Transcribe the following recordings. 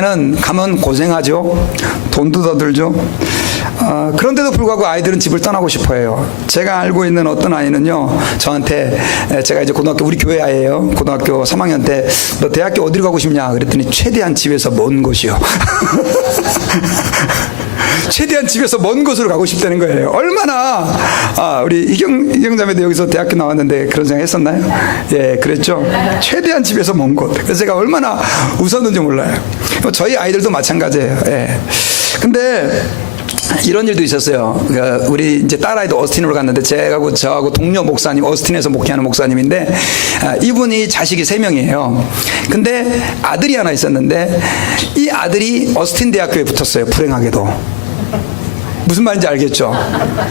는 가면 고생하죠. 돈도 더 들죠. 그런데도 불구하고 아이들은 집을 떠나고 싶어해요. 제가 알고 있는 어떤 아이는요, 저한테, 제가 이제 고등학교, 우리 교회 아이예요. 고등학교 3학년 때 너 대학교 어디로 가고 싶냐 그랬더니 최대한 집에서 먼 곳이요. 최대한 집에서 먼 곳으로 가고 싶다는 거예요. 얼마나 우리 이경자매도 여기서 대학교 나왔는데 그런 생각 했었나요? 예, 그랬죠. 최대한 집에서 먼 곳. 그래서 제가 얼마나 웃었는지 몰라요. 저희 아이들도 마찬가지예요. 예. 근데 이런 일도 있었어요. 그러니까 우리 이제 딸아이도 어스틴으로 갔는데 저하고 동료 목사님, 어스틴에서 목회하는 목사님인데 이분이 자식이 3명이에요. 근데 아들이 하나 있었는데 이 아들이 어스틴 대학교에 붙었어요. 불행하게도. 무슨 말인지 알겠죠?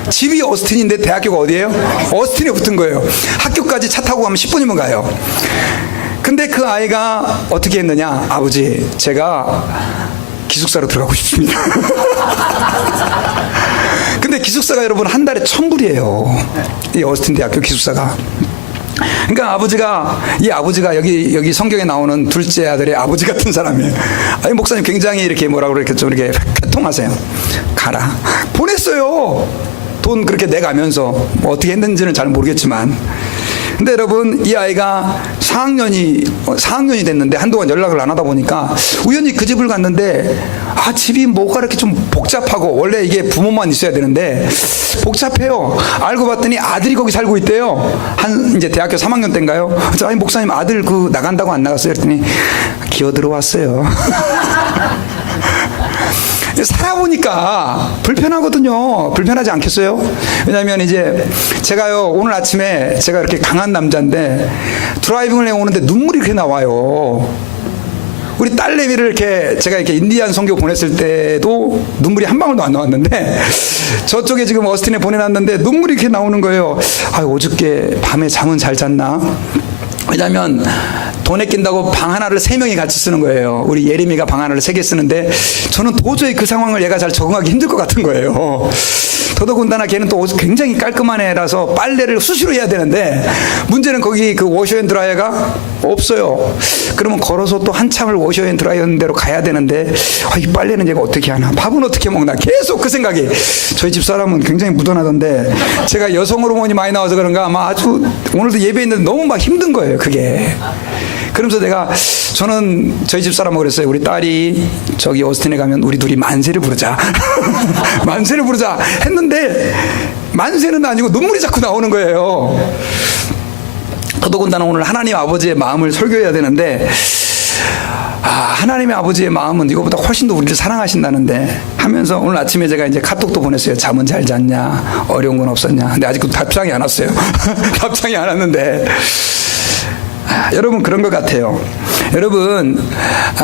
집이 어스틴인데 대학교가 어디예요? 어스틴에 붙은 거예요. 학교까지 차 타고 가면 10분이면 가요. 근데 그 아이가 어떻게 했느냐? 아버지, 제가 기숙사로 들어가고 싶습니다. 근데 기숙사가 여러분 한 달에 1,000불이에요. 이 어스틴 대학교 기숙사가. 그러니까 이 아버지가 여기 성경에 나오는 둘째 아들의 아버지 같은 사람이에요. 아니, 목사님 굉장히 이렇게 뭐라고 그렇게 좀 이렇게 쾌통하세요. 가라. 보냈어요. 돈 그렇게 내가면서 뭐 어떻게 했는지는 잘 모르겠지만. 근데 여러분, 이 아이가 4학년이 됐는데 한동안 연락을 안 하다 보니까 우연히 그 집을 갔는데 집이 뭐가 이렇게 좀 복잡하고, 원래 이게 부모만 있어야 되는데 복잡해요. 알고 봤더니 아들이 거기 살고 있대요. 이제 대학교 3학년 때인가요? 아니, 목사님 아들 나간다고 안 나갔어요? 그랬더니 기어 들어왔어요. 살아보니까 불편하거든요. 불편하지 않겠어요? 왜냐하면 이제 제가요, 오늘 아침에 제가 이렇게 강한 남자인데 드라이빙을 해오는데 눈물이 이렇게 나와요. 우리 딸내미를 제가 이렇게 인디안 선교 보냈을 때도 눈물이 한 방울도 안 나왔는데 저쪽에 지금 어스틴에 보내놨는데 눈물이 이렇게 나오는 거예요. 어저께 밤에 잠은 잘 잤나? 왜냐하면 돈에 낀다고 방 하나를 3명이 같이 쓰는 거예요. 우리 예림이가 방 하나를 3개 쓰는데 저는 도저히 그 상황을 얘가 잘 적응하기 힘들 것 같은 거예요. 더더군다나 걔는 또 굉장히 깔끔한 애라서 빨래를 수시로 해야 되는데 문제는 거기 그 워셔앤드라이어가 없어요. 그러면 걸어서 또 한참을 워셔앤드라이어 데로 가야 되는데 이 빨래는 얘가 어떻게 하나, 밥은 어떻게 먹나, 계속 그 생각이. 저희 집 사람은 굉장히 무던하던데 제가 여성 호르몬이 많이 나와서 그런가 아마 아주 오늘도 예배 있는데 너무 막 힘든 거예요, 그게. 그러면서 저는 저희 집 사람하고 그랬어요. 우리 딸이 저기 어스틴에 가면 우리 둘이 만세를 부르자. 만세를 부르자 했는데 만세는 아니고 눈물이 자꾸 나오는 거예요. 더더군다나 오늘 하나님 아버지의 마음을 설교해야 되는데 하나님의 아버지의 마음은 이거보다 훨씬 더 우리를 사랑하신다는데 하면서 오늘 아침에 제가 이제 카톡도 보냈어요. 잠은 잘 잤냐? 어려운 건 없었냐? 근데 아직도 답장이 안 왔어요. 답장이 안 왔는데 여러분, 그런 것 같아요. 여러분,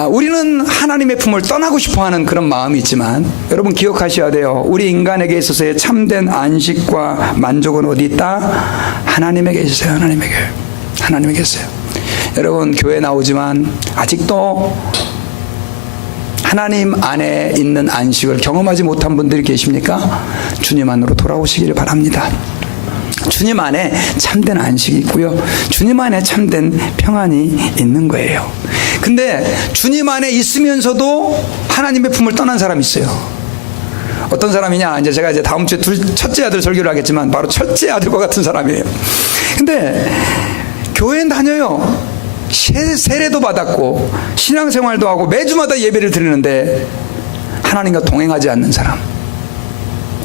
우리는 하나님의 품을 떠나고 싶어하는 그런 마음이 있지만 여러분 기억하셔야 돼요. 우리 인간에게 있어서의 참된 안식과 만족은 어디 있다? 하나님에게 있어요. 하나님에게 있어요. 여러분, 교회 나오지만 아직도 하나님 안에 있는 안식을 경험하지 못한 분들이 계십니까? 주님 안으로 돌아오시기를 바랍니다. 주님 안에 참된 안식이 있고요. 주님 안에 참된 평안이 있는 거예요. 근데 주님 안에 있으면서도 하나님의 품을 떠난 사람이 있어요. 어떤 사람이냐? 제가 다음 주에 첫째 아들 설교를 하겠지만 바로 첫째 아들과 같은 사람이에요. 근데 교회는 다녀요. 세례도 받았고 신앙생활도 하고 매주마다 예배를 드리는데 하나님과 동행하지 않는 사람,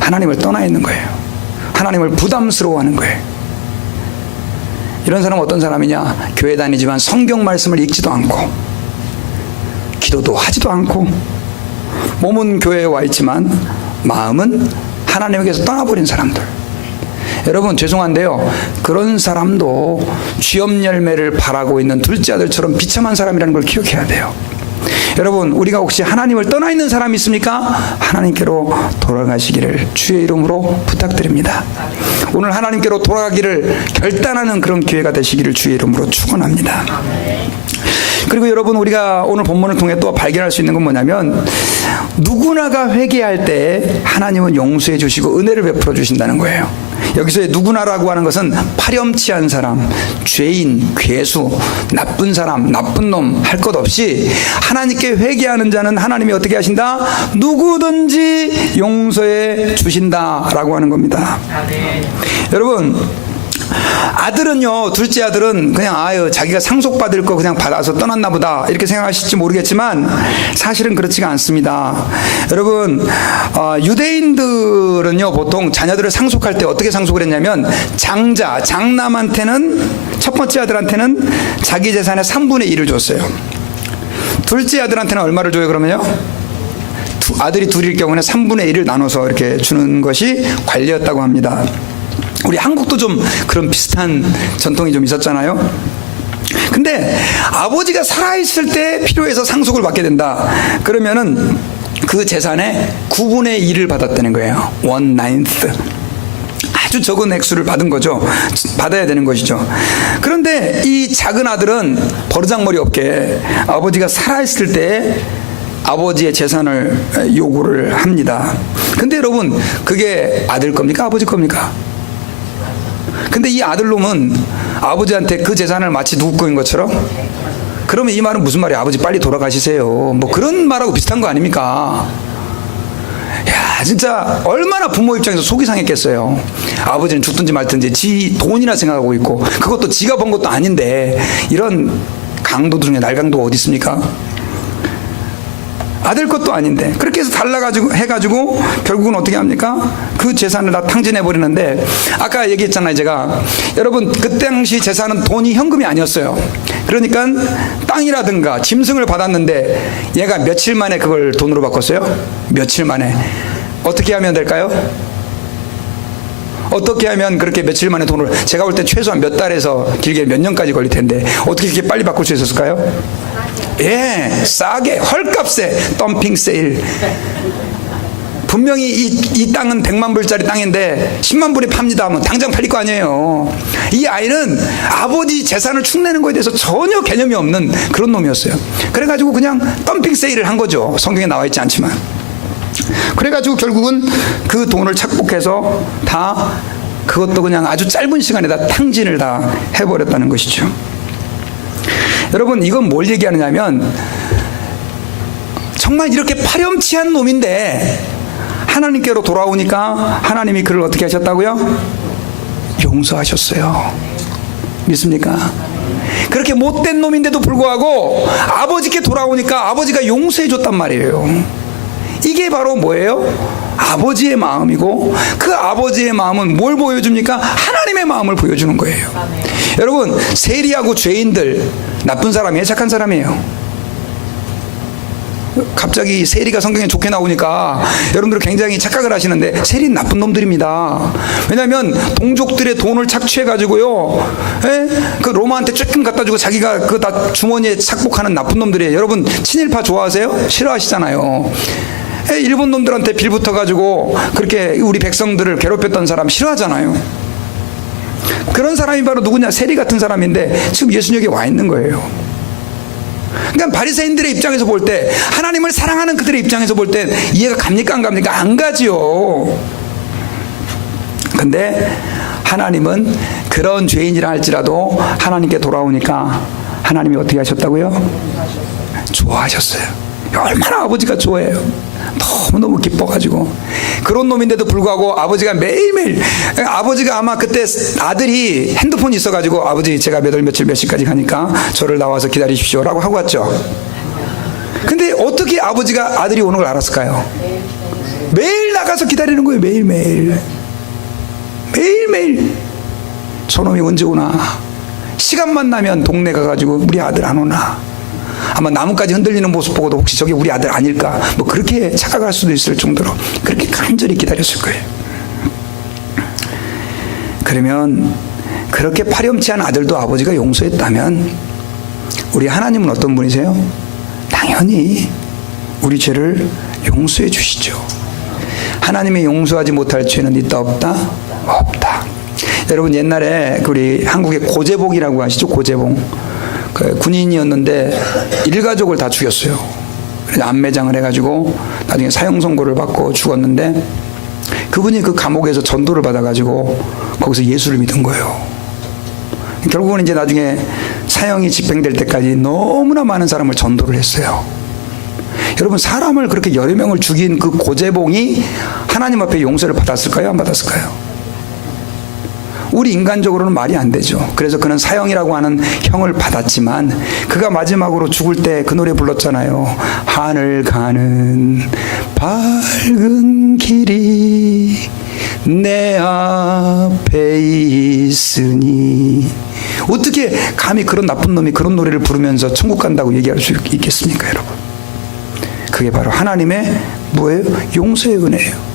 하나님을 떠나 있는 거예요. 하나님을 부담스러워하는 거예요. 이런 사람은 어떤 사람이냐? 교회 다니지만 성경 말씀을 읽지도 않고 기도도 하지도 않고 몸은 교회에 와 있지만 마음은 하나님에게서 떠나버린 사람들. 여러분, 죄송한데요, 그런 사람도 쥐업 열매를 바라고 있는 둘째 아들처럼 비참한 사람이라는 걸 기억해야 돼요. 여러분, 우리가 혹시 하나님을 떠나 있는 사람이 있습니까? 하나님께로 돌아가시기를 주의 이름으로 부탁드립니다. 오늘 하나님께로 돌아가기를 결단하는 그런 기회가 되시기를 주의 이름으로 축원합니다. 그리고 여러분, 우리가 오늘 본문을 통해 또 발견할 수 있는 건 뭐냐면, 누구나가 회개할 때 하나님은 용서해 주시고 은혜를 베풀어 주신다는 거예요. 여기서의 누구나라고 하는 것은 파렴치한 사람, 죄인, 괴수, 나쁜 사람, 나쁜 놈 할 것 없이 하나님께 회개하는 자는 하나님이 어떻게 하신다? 누구든지 용서해 주신다라고 하는 겁니다. 여러분, 아들은요, 둘째 아들은 그냥 자기가 상속받을 거 그냥 받아서 떠났나 보다 이렇게 생각하실지 모르겠지만 사실은 그렇지가 않습니다. 여러분, 유대인들은요 보통 자녀들을 상속할 때 어떻게 상속을 했냐면, 장남한테는, 첫 번째 아들한테는 자기 재산의 3분의 1을 줬어요. 둘째 아들한테는 얼마를 줘요? 그러면요, 아들이 둘일 경우는 3분의 1을 나눠서 이렇게 주는 것이 관례였다고 합니다. 우리 한국도 좀 그런 비슷한 전통이 좀 있었잖아요. 근데 아버지가 살아있을 때 필요해서 상속을 받게 된다 그러면은 그 재산의 9분의 1을 받았다는 거예요. 1/9. 아주 적은 액수를 받은 거죠. 받아야 되는 것이죠. 그런데 이 작은 아들은 버르장머리 없게 아버지가 살아있을 때 아버지의 재산을 요구를 합니다. 근데 여러분, 그게 아들 겁니까? 아버지 겁니까? 근데 이 아들놈은 아버지한테 그 재산을 마치 누구 거인 것처럼, 그러면 이 말은 무슨 말이에요? 아버지 빨리 돌아가시세요. 뭐 그런 말하고 비슷한 거 아닙니까? 야, 진짜 얼마나 부모 입장에서 속이 상했겠어요. 아버지는 죽든지 말든지 지 돈이나 생각하고 있고, 그것도 지가 번 것도 아닌데, 이런 강도 중에 날강도가 어디 있습니까? 아들 것도 아닌데 그렇게 해서 해가지고 결국은 어떻게 합니까? 그 재산을 다 탕진해 버리는데, 아까 얘기했잖아요 제가. 여러분, 그 당시 재산은 돈이 현금이 아니었어요. 그러니까 땅이라든가 짐승을 받았는데 얘가 며칠 만에 그걸 돈으로 바꿨어요? 며칠 만에. 어떻게 하면 될까요? 어떻게 하면 그렇게 며칠 만에 돈을, 제가 볼 때 최소한 몇 달에서 길게 몇 년까지 걸릴 텐데 어떻게 이렇게 빨리 바꿀 수 있었을까요? 예, 싸게, 헐값에 덤핑 세일. 분명히 이 땅은 100만 불짜리 땅인데 10만 불에 팝니다 하면 당장 팔릴 거 아니에요. 이 아이는 아버지 재산을 축내는 거에 대해서 전혀 개념이 없는 그런 놈이었어요. 그래가지고 그냥 덤핑 세일을 한 거죠. 성경에 나와 있지 않지만. 그래가지고 결국은 그 돈을 착복해서 다, 그것도 그냥 아주 짧은 시간에 다 탕진을 다 해버렸다는 것이죠. 여러분, 이건 뭘 얘기하느냐면, 정말 이렇게 파렴치한 놈인데 하나님께로 돌아오니까 하나님이 그를 어떻게 하셨다고요? 용서하셨어요. 믿습니까? 그렇게 못된 놈인데도 불구하고 아버지께 돌아오니까 아버지가 용서해 줬단 말이에요. 이게 바로 뭐예요? 아버지의 마음이고, 그 아버지의 마음은 뭘 보여줍니까? 하나님의 마음을 보여주는 거예요. 여러분, 세리하고 죄인들, 나쁜 사람이에요? 착한 사람이에요? 갑자기 세리가 성경에 좋게 나오니까 여러분들 굉장히 착각을 하시는데, 세리는 나쁜 놈들입니다. 왜냐하면 동족들의 돈을 착취해가지고요, 그 로마한테 조금 갖다 주고 자기가 그 다 주머니에 착복하는 나쁜 놈들이에요. 여러분, 친일파 좋아하세요? 싫어하시잖아요. 일본 놈들한테 빌붙어가지고 그렇게 우리 백성들을 괴롭혔던 사람 싫어하잖아요. 그런 사람이 바로 누구냐? 세리 같은 사람인데 지금 예수님에게 와 있는 거예요. 그러니까 바리새인들의 입장에서 볼 때, 하나님을 사랑하는 그들의 입장에서 볼 때 이해가 갑니까? 안 갑니까? 안 가지요. 근데 하나님은 그런 죄인이라 할지라도 하나님께 돌아오니까 하나님이 어떻게 하셨다고요? 좋아하셨어요. 얼마나 아버지가 좋아해요. 너무너무 기뻐가지고. 그런 놈인데도 불구하고 아버지가 매일매일, 아버지가 아마 그때 아들이 핸드폰이 있어가지고, 아버지 제가 몇 월 며칠 몇 시까지 가니까 저를 나와서 기다리십시오 라고 하고 왔죠. 근데 어떻게 아버지가 아들이 오는 걸 알았을까요? 매일 나가서 기다리는 거예요. 매일매일. 매일매일. 저놈이 언제 오나, 시간만 나면 동네 가가지고 우리 아들 안 오나, 아마 나뭇가지 흔들리는 모습 보고도 혹시 저게 우리 아들 아닐까, 뭐 그렇게 착각할 수도 있을 정도로 그렇게 간절히 기다렸을 거예요. 그러면 그렇게 파렴치한 아들도 아버지가 용서했다면, 우리 하나님은 어떤 분이세요? 당연히 우리 죄를 용서해 주시죠. 하나님이 용서하지 못할 죄는 있다 없다? 없다. 여러분, 옛날에 우리 한국의 고재봉이라고 아시죠? 고재봉. 그 군인이었는데 일가족을 다 죽였어요. 그래서 안매장을 해가지고 나중에 사형 선고를 받고 죽었는데 그분이 그 감옥에서 전도를 받아가지고 거기서 예수를 믿은 거예요. 결국은 이제 나중에 사형이 집행될 때까지 너무나 많은 사람을 전도를 했어요. 여러분, 사람을 그렇게 여러 명을 죽인 그 고재봉이 하나님 앞에 용서를 받았을까요? 안 받았을까요? 우리 인간적으로는 말이 안 되죠. 그래서 그는 사형이라고 하는 형을 받았지만 그가 마지막으로 죽을 때 그 노래 불렀잖아요. 하늘 가는 밝은 길이 내 앞에 있으니. 어떻게 감히 그런 나쁜 놈이 그런 노래를 부르면서 천국 간다고 얘기할 수 있겠습니까, 여러분? 그게 바로 하나님의 뭐예요? 용서의 은혜예요.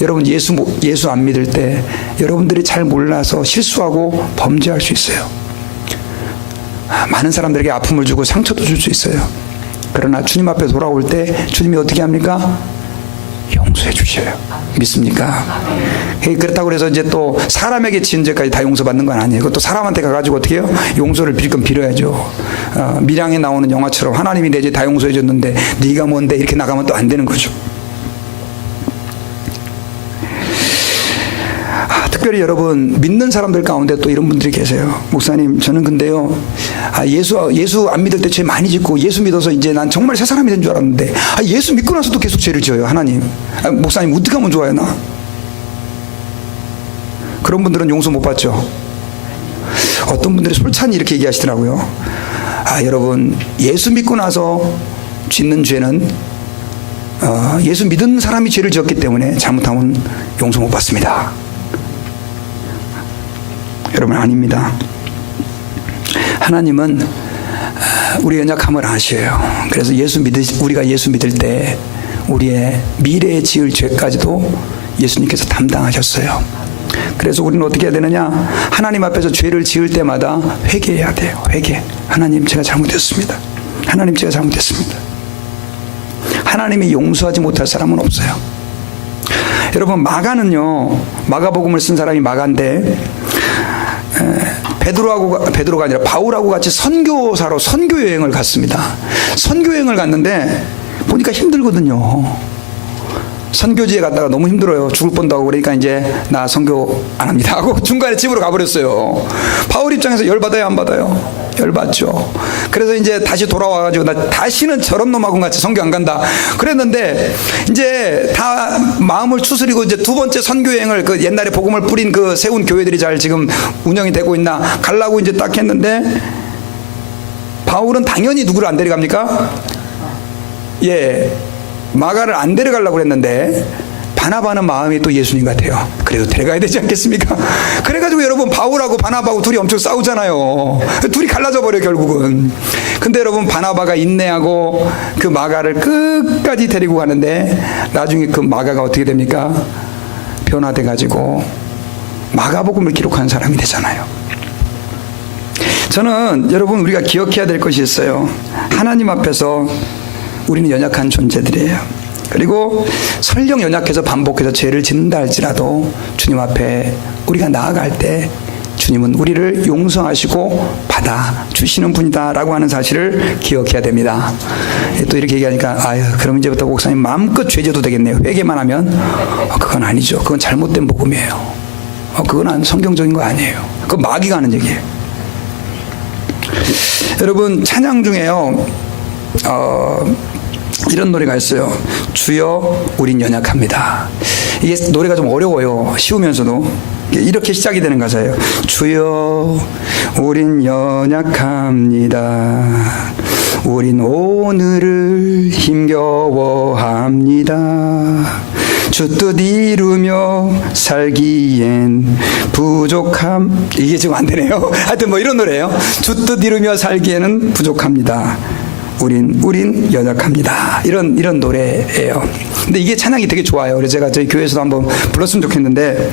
여러분, 예수 안 믿을 때 여러분들이 잘 몰라서 실수하고 범죄할 수 있어요. 많은 사람들에게 아픔을 주고 상처도 줄 수 있어요. 그러나 주님 앞에 돌아올 때 주님이 어떻게 합니까? 용서해 주셔요. 믿습니까? 그렇다고 해서 이제 또 사람에게 지은 죄까지 다 용서받는 건 아니에요. 그것도 사람한테 가가지고 어떻게 해요? 용서를 빌 건 빌어야죠. 밀양에 나오는 영화처럼 하나님이 내 죄 다 용서해 줬는데 네가 뭔데 이렇게 나가면 또 안 되는 거죠. 특별히 여러분, 믿는 사람들 가운데 또 이런 분들이 계세요. 목사님, 저는 근데요, 예수 안 믿을 때 죄 많이 짓고 예수 믿어서 이제 난 정말 새 사람이 된 줄 알았는데 예수 믿고 나서도 계속 죄를 지어요. 하나님, 목사님 어떻게 하면 좋아요? 나 그런 분들은 용서 못 받죠. 어떤 분들이 솔찬히 이렇게 얘기하시더라고요. 여러분, 예수 믿고 나서 짓는 죄는 예수 믿은 사람이 죄를 지었기 때문에 잘못하면 용서 못 받습니다. 여러분, 아닙니다. 하나님은 우리 연약함을 아셔요. 그래서 우리가 예수 믿을 때 우리의 미래에 지을 죄까지도 예수님께서 담당하셨어요. 그래서 우리는 어떻게 해야 되느냐? 하나님 앞에서 죄를 지을 때마다 회개해야 돼요. 회개. 하나님, 제가 잘못했습니다. 하나님, 제가 잘못했습니다. 하나님이 용서하지 못할 사람은 없어요. 여러분, 마가는요, 마가복음을 쓴 사람이 마가인데 베드로가 아니라 바울하고 같이 선교사로 선교 여행을 갔습니다. 선교 여행을 갔는데 보니까 힘들거든요. 선교지에 갔다가 너무 힘들어요. 죽을 뻔도 하고. 그러니까 이제 나 선교 안 합니다 하고 중간에 집으로 가버렸어요. 바울 입장에서 열받아요, 안 받아요? 열받죠. 그래서 이제 다시 돌아와가지고 나 다시는 저런 놈하고 같이 선교 안 간다 그랬는데, 이제 다 마음을 추스리고 이제 두 번째 선교 여행을, 그 옛날에 복음을 뿌린 그 세운 교회들이 잘 지금 운영이 되고 있나 가려고 이제 딱 했는데, 바울은 당연히 누구를 안 데려갑니까? 마가를 안 데려가려고 그랬는데 바나바는 마음이 또 예수님 같아요. 그래도 데려가야 되지 않겠습니까? 그래가지고 여러분, 바울하고 바나바하고 둘이 엄청 싸우잖아요. 둘이 갈라져 버려 결국은. 근데 여러분, 바나바가 인내하고 그 마가를 끝까지 데리고 가는데 나중에 그 마가가 어떻게 됩니까? 변화돼가지고 마가복음을 기록한 사람이 되잖아요. 저는 여러분, 우리가 기억해야 될 것이 있어요. 하나님 앞에서 우리는 연약한 존재들이에요. 그리고 설령 연약해서 반복해서 죄를 짓는다 할지라도 주님 앞에 우리가 나아갈 때 주님은 우리를 용서하시고 받아주시는 분이다라고 하는 사실을 기억해야 됩니다. 또 이렇게 얘기하니까 그럼 이제부터 목사님 마음껏 죄 져도 되겠네요. 회개만 하면 그건 아니죠. 그건 잘못된 복음이에요. 그건 성경적인 거 아니에요. 그건 마귀가 하는 얘기예요. 여러분, 찬양 중에요, 이런 노래가 있어요. 주여, 우린 연약합니다. 이게 노래가 좀 어려워요. 쉬우면서도. 이렇게 시작이 되는 가사예요. 주여, 우린 연약합니다. 우린 오늘을 힘겨워합니다. 주 뜻 이루며 살기엔 부족함. 이게 지금 안 되네요. 하여튼 뭐 이런 노래예요. 주 뜻 이루며 살기에는 부족합니다. 우린 연약합니다. 이런 노래예요. 근데 이게 찬양이 되게 좋아요. 그래서 제가 저희 교회에서도 한번 불렀으면 좋겠는데,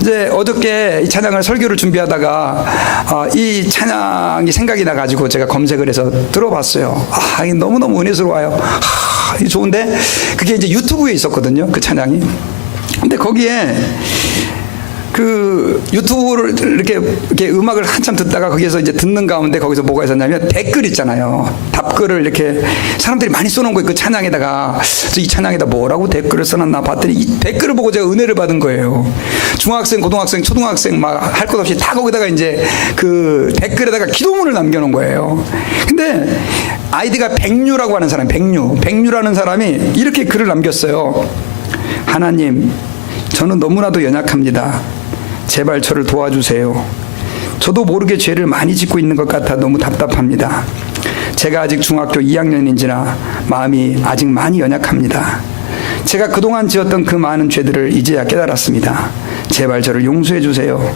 이제 어저께 이 찬양을 설교를 준비하다가 이 찬양이 생각이 나가지고 제가 검색을 해서 들어봤어요. 이게 너무너무 은혜스러워요. 이게 좋은데 그게 이제 유튜브에 있었거든요, 그 찬양이. 근데 거기에 그 유튜브를 이렇게 음악을 한참 듣다가 거기에서 이제 듣는 가운데 거기서 뭐가 있었냐면 댓글 있잖아요. 답글을 이렇게 사람들이 많이 써놓은 거 그 찬양에다가 이 찬양에다 뭐라고 댓글을 써놨나 봤더니 이 댓글을 보고 제가 은혜를 받은 거예요. 중학생, 고등학생, 초등학생 막 할 것 없이 다 거기다가 이제 그 댓글에다가 기도문을 남겨놓은 거예요. 근데 아이디가 백류라고 하는 사람, 백류라는 사람이 이렇게 글을 남겼어요. 하나님, 저는 너무나도 연약합니다. 제발 저를 도와주세요. 저도 모르게 죄를 많이 짓고 있는 것 같아 너무 답답합니다. 제가 아직 중학교 2학년인지라 마음이 아직 많이 연약합니다. 제가 그동안 지었던 그 많은 죄들을 이제야 깨달았습니다. 제발 저를 용서해 주세요.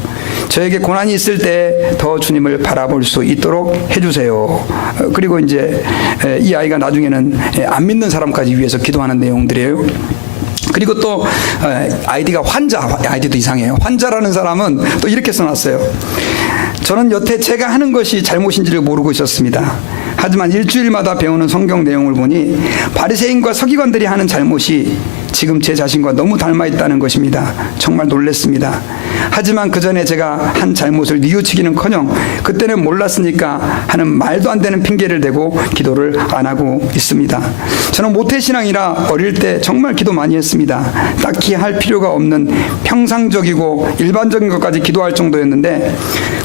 저에게 고난이 있을 때 더 주님을 바라볼 수 있도록 해주세요. 그리고 이제 이 아이가 나중에는 안 믿는 사람까지 위해서 기도하는 내용들이에요. 그리고 또 아이디가 환자, 아이디도 이상해요. 환자라는 사람은 또 이렇게 써놨어요. 저는 여태 제가 하는 것이 잘못인지를 모르고 있었습니다. 하지만 일주일마다 배우는 성경 내용을 보니 바리새인과 서기관들이 하는 잘못이 지금 제 자신과 너무 닮아 있다는 것입니다. 정말 놀랐습니다. 하지만 그 전에 제가 한 잘못을 뉘우치기는커녕 그때는 몰랐으니까 하는 말도 안 되는 핑계를 대고 기도를 안 하고 있습니다. 저는 모태신앙이라 어릴 때 정말 기도 많이 했습니다. 딱히 할 필요가 없는 평상적이고 일반적인 것까지 기도할 정도였는데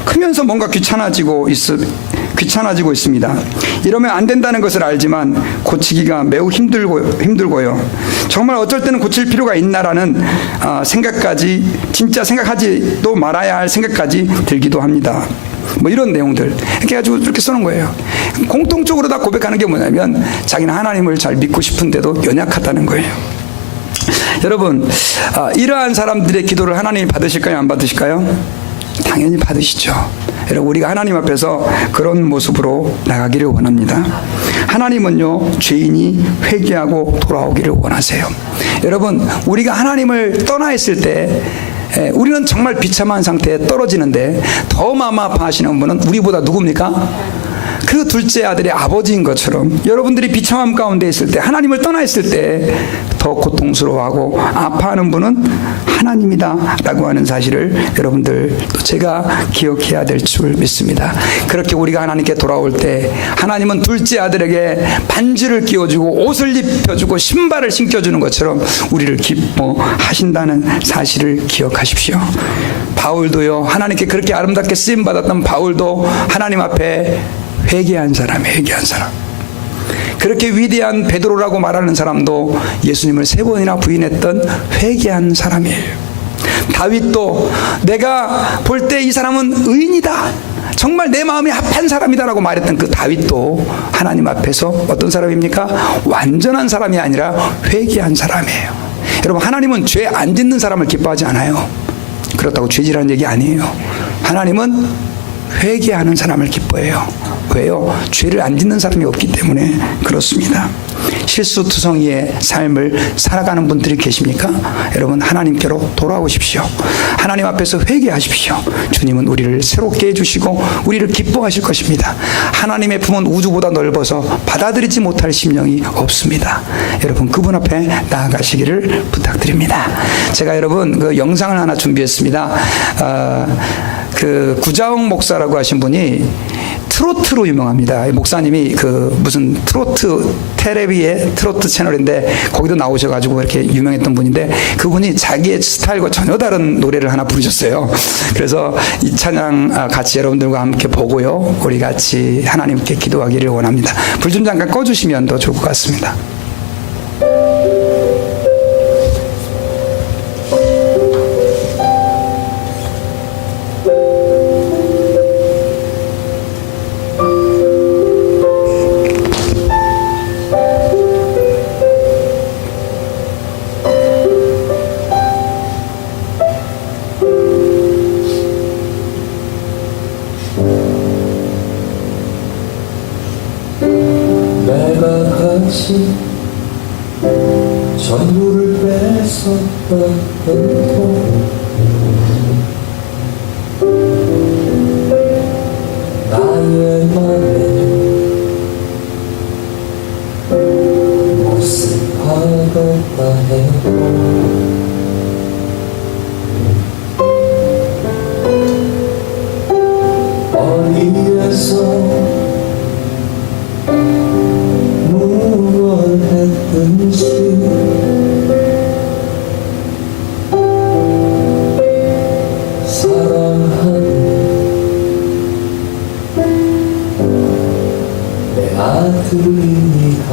크면서 뭔가 귀찮아지고 있습니다. 이러면 안 된다는 것을 알지만 고치기가 매우 힘들고요. 정말 어쩔 때는 고칠 필요가 있나라는 생각까지, 진짜 생각하지도 말아야 할 생각까지 들기도 합니다. 뭐 이런 내용들 이렇게 가지고 이렇게 써놓은 거예요. 공통적으로 다 고백하는 게 뭐냐면 자기는 하나님을 잘 믿고 싶은데도 연약하다는 거예요. 여러분, 이러한 사람들의 기도를 하나님이 받으실까요? 안 받으실까요? 당연히 받으시죠. 여러분, 우리가 하나님 앞에서 그런 모습으로 나가기를 원합니다. 하나님은요, 죄인이 회개하고 돌아오기를 원하세요. 여러분, 우리가 하나님을 떠나 있을 때 우리는 정말 비참한 상태에 떨어지는데 더 마음 아파하시는 분은 우리보다 누굽니까? 그 둘째 아들의 아버지인 것처럼 여러분들이 비참함 가운데 있을 때, 하나님을 떠나 있을 때 더 고통스러워하고 아파하는 분은 하나님이다 라고 하는 사실을 여러분들 또 제가 기억해야 될 줄 믿습니다. 그렇게 우리가 하나님께 돌아올 때 하나님은 둘째 아들에게 반지를 끼워주고 옷을 입혀주고 신발을 신겨주는 것처럼 우리를 기뻐하신다는 사실을 기억하십시오. 바울도요, 하나님께 그렇게 아름답게 쓰임받았던 바울도 하나님 앞에 회개한 사람. 그렇게 위대한 베드로라고 말하는 사람도 예수님을 3번이나 부인했던 회개한 사람이에요. 다윗도 내가 볼 때 이 사람은 의인이다, 정말 내 마음이 합한 사람이다라고 말했던 그 다윗도 하나님 앞에서 어떤 사람입니까? 완전한 사람이 아니라 회개한 사람이에요. 여러분, 하나님은 죄 안 짓는 사람을 기뻐하지 않아요. 그렇다고 죄지라는 얘기 아니에요. 하나님은 회개하는 사람을 기뻐해요. 왜요? 죄를 안 짓는 사람이 없기 때문에 그렇습니다. 실수투성이의 삶을 살아가는 분들이 계십니까? 여러분, 하나님께로 돌아오십시오. 하나님 앞에서 회개하십시오. 주님은 우리를 새롭게 해주시고 우리를 기뻐하실 것입니다. 하나님의 품은 우주보다 넓어서 받아들이지 못할 심령이 없습니다. 여러분, 그분 앞에 나아가시기를 부탁드립니다. 제가 여러분 그 영상을 하나 준비했습니다. 그 구자옥 목사라고 하신 분이 트로트로 유명합니다. 목사님이 그 무슨 트로트 텔레비의 트로트 채널인데 거기도 나오셔가지고 이렇게 유명했던 분인데, 그분이 자기의 스타일과 전혀 다른 노래를 하나 부르셨어요. 그래서 이 찬양 같이 여러분들과 함께 보고요, 우리 같이 하나님께 기도하기를 원합니다. 불 좀 잠깐 꺼주시면 더 좋을 것 같습니다. 전부를 뺏었던 은총, 나의 맘에 모습하겠다 해도 사랑하는 내 아들입니다.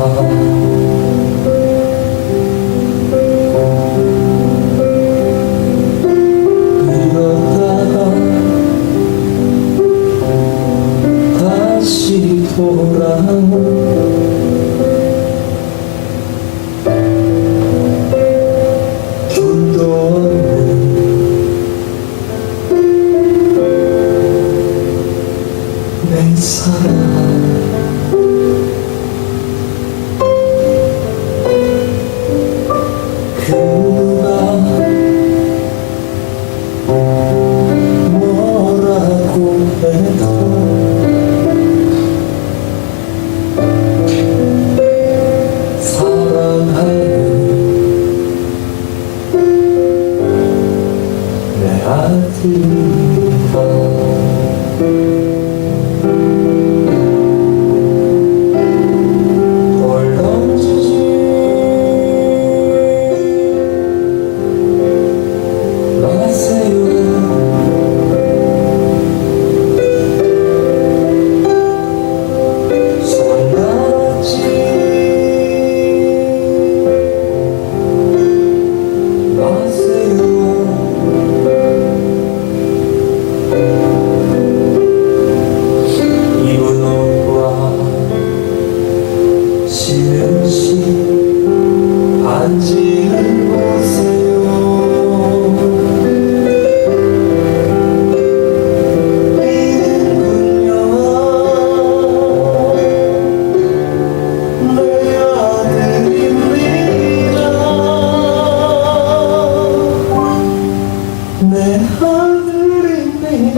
이러다가 다시 돌아온 둘도 없는 내 사랑 그 누가 뭐라고 해도 사랑하는 내 아들입니다. 돌 던지지 마세요. 손 닿지 마세요. 입은 옷과 신은 시 반지를 보세요. 이는군요 내 아들입니다. 내 아들입니다.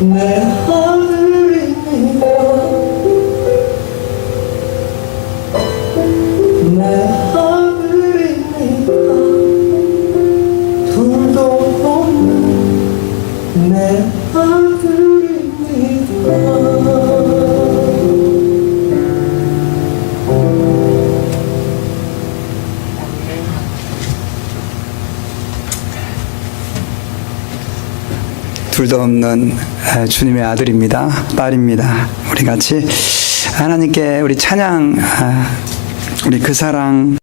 내 아들입니다. 내 아들입니다. 둘도 없는 내 아들입니다. 둘도 없는 주님의 아들입니다. 딸입니다. 우리 같이 하나님께 우리 찬양, 우리 그 사랑